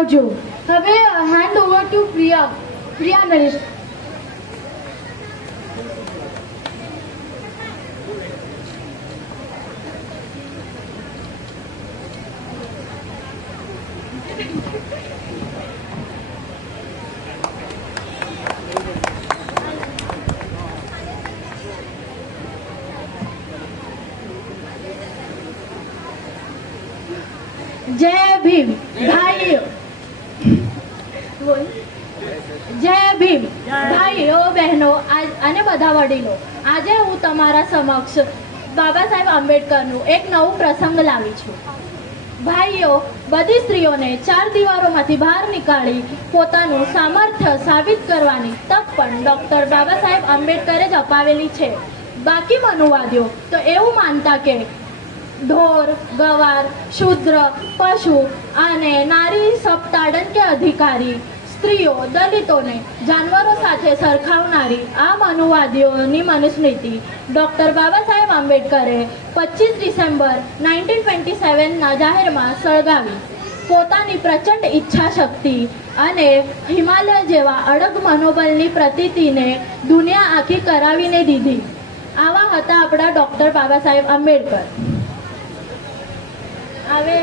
હવે hand over to Priya Naresh. જય ભીમ ભાઈઓ. જય ભીમ ભાઈઓ, બહેનો અને બધા વડીલો. આજે હું તમારા સમક્ષ બાબા સાહેબ આંબેડકરનું એક નવું પ્રસંગ લાવી છું. ભાઈઓ, બધી સ્ત્રીઓને ચાર દિવારોમાંથી બહાર નીકાળી પોતાનું સામર્થ્ય સાબિત કરવાની તક પણ ડૉક્ટર બાબા સાહેબ આંબેડકરે જ અપાવેલી છે. બાકી મનુવાદીઓ તો એવું માનતા કે ઢોર, ગવાર, શૂદ્ર, પશુ અને નારી સપતાડન કે અધિકારી, સ્ત્રીઓ, દલિતોને જાનવરો સાથે સરખાવનારી આ મનુવાદીઓની મનુસ્મૃતિ ડૉક્ટર બાબા સાહેબ આંબેડકરે 25 ડિસેમ્બર 1927ના જાહેરમાં સળગાવી. પોતાની પ્રચંડ ઈચ્છા શક્તિ અને હિમાલય જેવા અડગ મનોબળની પ્રતીતિને દુનિયા આખી કરાવીને દીધી. આવા હતા આપણા ડૉક્ટર બાબા સાહેબ આંબેડકર. હવે